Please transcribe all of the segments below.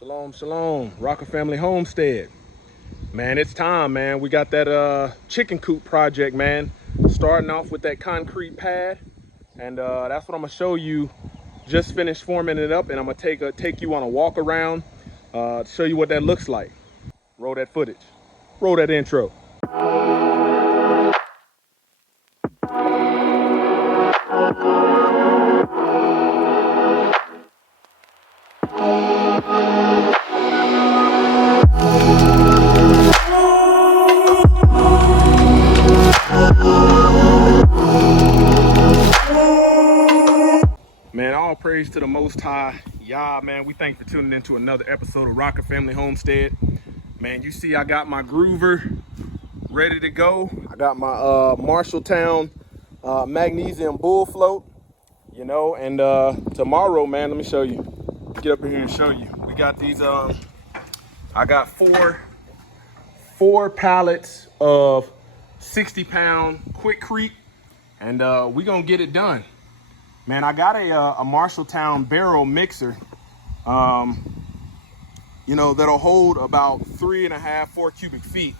Shalom, shalom, Rocker Family Homestead. Man, it's time, man. We got that chicken coop project, man. Starting off with that concrete pad. And that's what I'm gonna show you. Just finished forming it up, and I'm gonna take you on a walk around to show you what that looks like. Roll that footage. Roll that intro. Man, all praise to the Most High. Yah, man, we thank you for tuning into another episode of Rocker Family Homestead. Man, you see I got my groover ready to go. I got my Marshalltown magnesium bull float, you know, and tomorrow, man, let me show you. Get up in here and show you. We got these, I got four pallets of 60-pound Quikrete, and we gonna get it done. Man, I got a Marshalltown barrel mixer, you know, that'll hold about 3.5-4 cubic feet,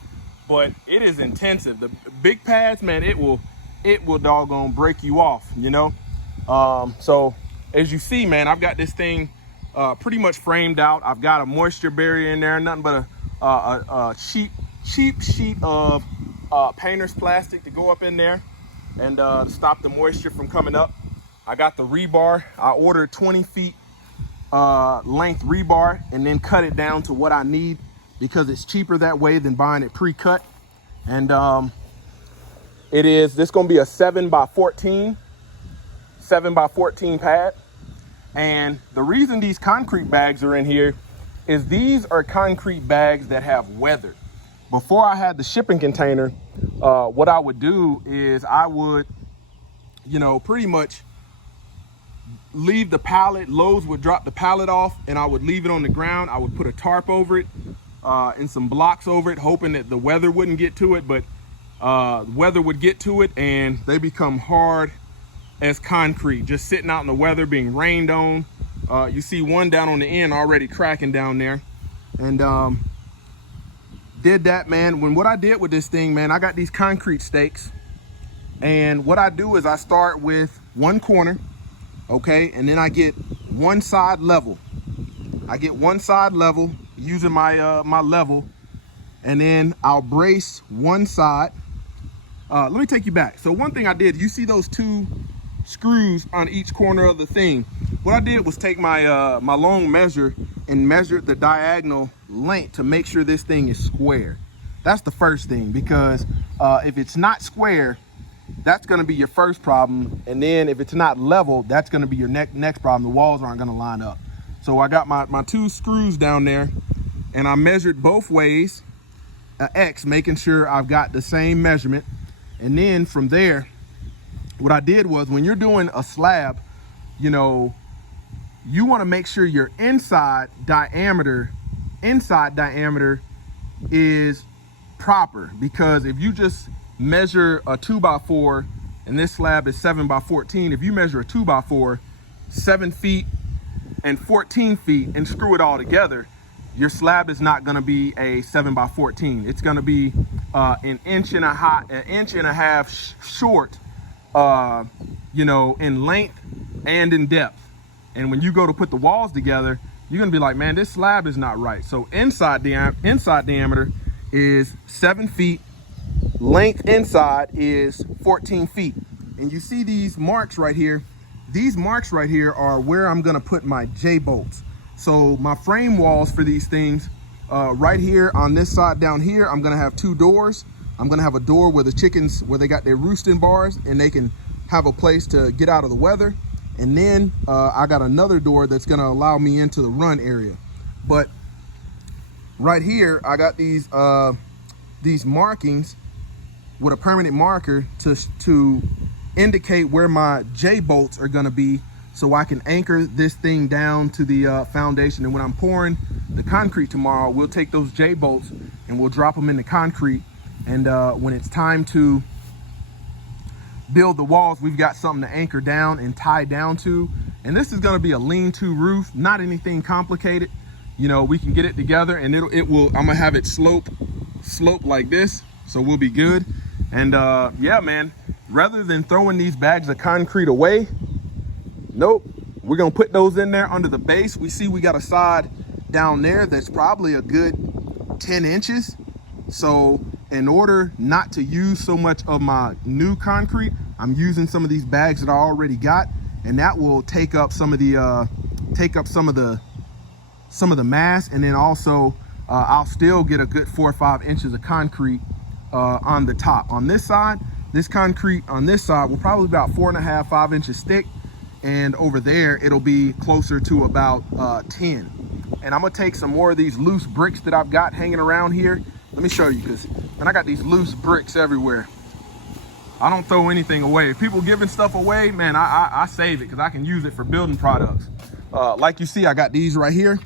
but it is intensive. The big pads, man, it will doggone break you off, you know. So as you see, man, I've got this thing pretty much framed out. I've got a moisture barrier in there, nothing but a cheap sheet of painter's plastic to go up in there and to stop the moisture from coming up. I got the rebar. I ordered 20 feet length rebar and then cut it down to what I need because it's cheaper that way than buying it pre-cut. And this gonna be a 7x14 pad. And the reason these concrete bags are in here is these are concrete bags that have weathered. Before I had the shipping container, what I would do is I would, you know, pretty much leave the pallet. Lowe's would drop the pallet off and I would leave it on the ground. I would put a tarp over it and some blocks over it, hoping that the weather wouldn't get to it, but weather would get to it and they become hard as concrete, just sitting out in the weather, being rained on. You see one down on the end already cracking down there. And did that, man. What I did with this thing, man, I got these concrete stakes, and what I do is I start with one corner, okay, and then I get one side level. I get one side level using my my level, and then I'll brace one side. Let me take you back. So one thing I did, you see those two screws on each corner of the thing. What I did was take my my long measure and measured the diagonal length to make sure this thing is square. That's the first thing, because if it's not square, that's going to be your first problem, and then if it's not level, that's going to be your next problem. The walls aren't going to line up. So I got my two screws down there, and I measured both ways, X, making sure I've got the same measurement. And then from there, what I did was, when you're doing a slab, you know, you want to make sure your inside diameter is proper, because if you just measure a 2x4 and this slab is 7x14, if you measure a 2x4, 7 feet and 14 feet, and screw it all together, your slab is not going to be a 7x14. It's going to be an inch and a half short, you know, in length and in depth. And when you go to put the walls together, you're gonna be like, man, this slab is not right. So inside diameter is 7 feet, length inside is 14 feet. And you see these marks right here. These marks right here are where I'm gonna put my J-bolts. So my frame walls for these things, right here on this side down here, I'm gonna have two doors. I'm gonna have a door where the chickens, where they got their roosting bars and they can have a place to get out of the weather. And then I got another door that's gonna allow me into the run area. But right here, I got these markings with a permanent marker to indicate where my J-bolts are gonna be, so I can anchor this thing down to the foundation. And when I'm pouring the concrete tomorrow, we'll take those J-bolts and we'll drop them in the concrete. And when it's time to build the walls, we've got something to anchor down and tie down to. And this is going to be a lean-to roof, not anything complicated. you know, we can get it together, and it will, I'm gonna have it slope like this, so we'll be good. And yeah, man, rather than throwing these bags of concrete away, nope, we're gonna put those in there under the base. We see we got a side down there that's probably a good 10 inches. So in order not to use so much of my new concrete, I'm using some of these bags that I already got, and that will take up some of the mass. And then also I'll still get a good 4 or 5 inches of concrete on the top. On this side, this concrete on this side will probably be about 4.5, 5 inches thick, and over there it'll be closer to about 10. And I'm gonna take some more of these loose bricks that I've got hanging around here. Let me show you, because man, I got these loose bricks everywhere. I don't throw anything away. If people giving stuff away, man, I save it, because I can use it for building products. Like you see, I got these right here,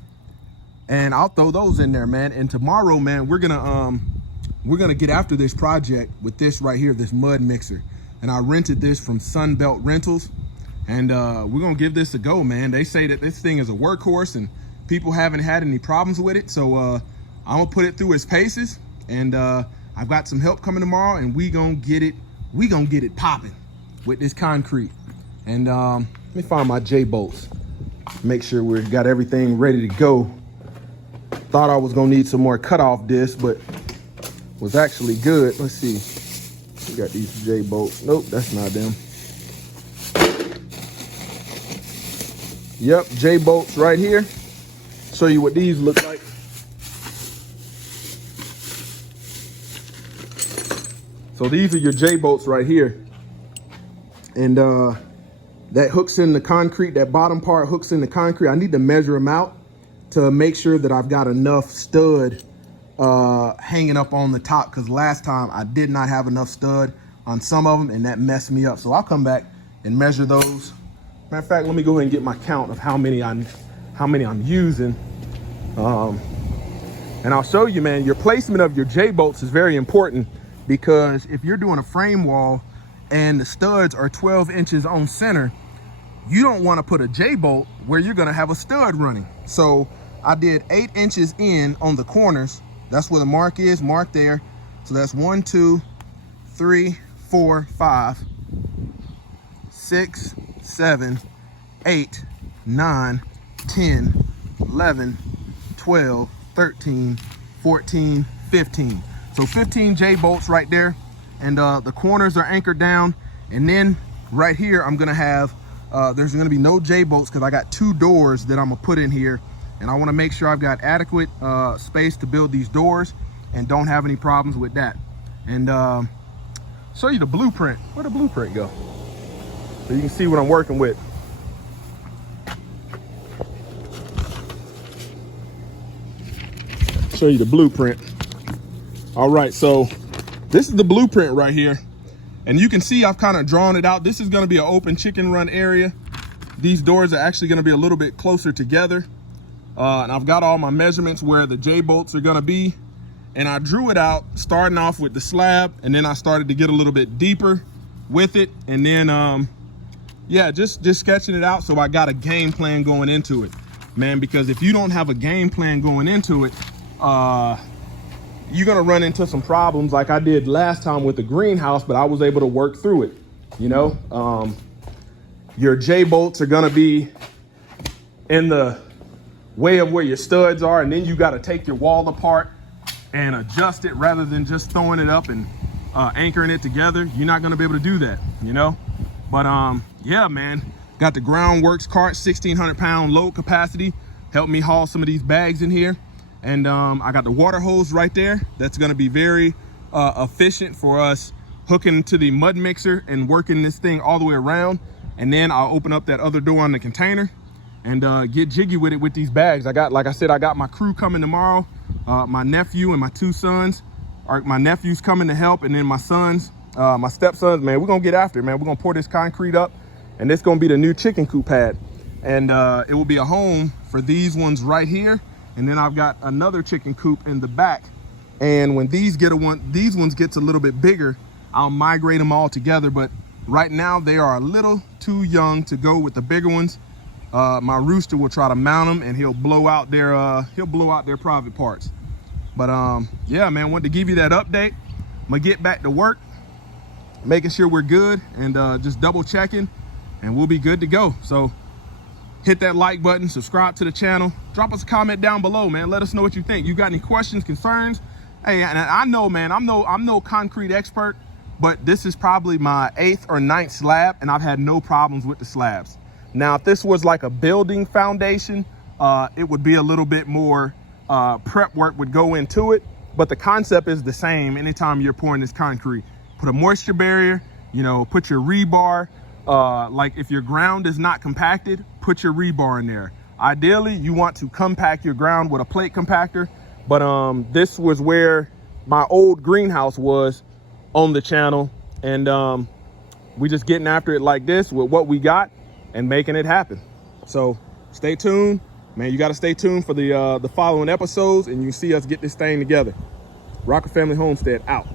and I'll throw those in there, man. And tomorrow, man, we're gonna get after this project with this right here, this mud mixer. And I rented this from Sunbelt Rentals, and we're gonna give this a go, man. They say that this thing is a workhorse and people haven't had any problems with it. So I'm gonna put it through its paces, and I've got some help coming tomorrow, and we gonna get it popping with this concrete. And let me find my J-bolts, make sure we've got everything ready to go. Thought I was gonna need some more cutoff discs, but was actually good. Let's see, we got these J-bolts. Nope, that's not them. Yep, J-bolts right here. Show you what these look like. So these are your J-bolts right here. And that hooks in the concrete, that bottom part hooks in the concrete. I need to measure them out to make sure that I've got enough stud hanging up on the top, because last time I did not have enough stud on some of them, and that messed me up. So I'll come back and measure those. Matter of fact, let me go ahead and get my count of how many I'm using. And I'll show you, man, your placement of your J-bolts is very important, because if you're doing a frame wall and the studs are 12 inches on center, you don't want to put a J-bolt where you're going to have a stud running. So I did 8 inches in on the corners. That's where the mark is, mark there. So that's 1, 2, 3, 4, 5, 6, 7, 8, 9, 10, 11, 12, 13, 14, 15. So 15 J-bolts right there. And the corners are anchored down. And then right here, I'm gonna have, there's gonna be no J-bolts, because I got 2 doors that I'm gonna put in here. And I wanna make sure I've got adequate space to build these doors and don't have any problems with that. And show you the blueprint. Where'd the blueprint go? So you can see what I'm working with. Show you the blueprint. All right, so this is the blueprint right here. And you can see I've kind of drawn it out. This is gonna be an open chicken run area. These doors are actually gonna be a little bit closer together. And I've got all my measurements where the J-bolts are gonna be. And I drew it out starting off with the slab, and then I started to get a little bit deeper with it. And then, yeah, just sketching it out, so I got a game plan going into it, man. Because if you don't have a game plan going into it, you're gonna run into some problems like I did last time with the greenhouse, but I was able to work through it. You know, your J-bolts are gonna be in the way of where your studs are, and then you got to take your wall apart and adjust it rather than just throwing it up and anchoring it together. You're not gonna be able to do that, you know. But yeah, man, got the Groundworks cart, 1,600 pound load capacity, helped me haul some of these bags in here. And I got the water hose right there. That's gonna be very efficient for us hooking to the mud mixer and working this thing all the way around. And then I'll open up that other door on the container and get jiggy with it with these bags. I got, like I said, I got my crew coming tomorrow. My nephew and my 2 sons. My nephew's coming to help, and then my sons, my stepsons, man, we're gonna get after it, man. We're gonna pour this concrete up, and this gonna be the new chicken coop pad. And it will be a home for these ones right here. And then I've got another chicken coop in the back. And when these ones gets a little bit bigger, I'll migrate them all together. But right now they are a little too young to go with the bigger ones. my rooster will try to mount them, and he'll blow out their private parts. But yeah, man, wanted to give you that update. I'm gonna get back to work, making sure we're good, and just double checking, and we'll be good to go. So hit that like button, subscribe to the channel, drop us a comment down below, man. Let us know what you think. You got any questions, concerns? Hey, and I know, man, I'm no concrete expert, but this is probably my 8th or 9th slab, and I've had no problems with the slabs. Now, if this was like a building foundation, it would be a little bit more prep work would go into it, but the concept is the same anytime you're pouring this concrete. Put a moisture barrier, you know, put your rebar. Like if your ground is not compacted, put your rebar in there. Ideally, you want to compact your ground with a plate compactor, but this was where my old greenhouse was on the channel, and we just getting after it like this with what we got and making it happen. So stay tuned, man. You got to stay tuned for the following episodes, and you see us get this thing together. Rocker Family Homestead out.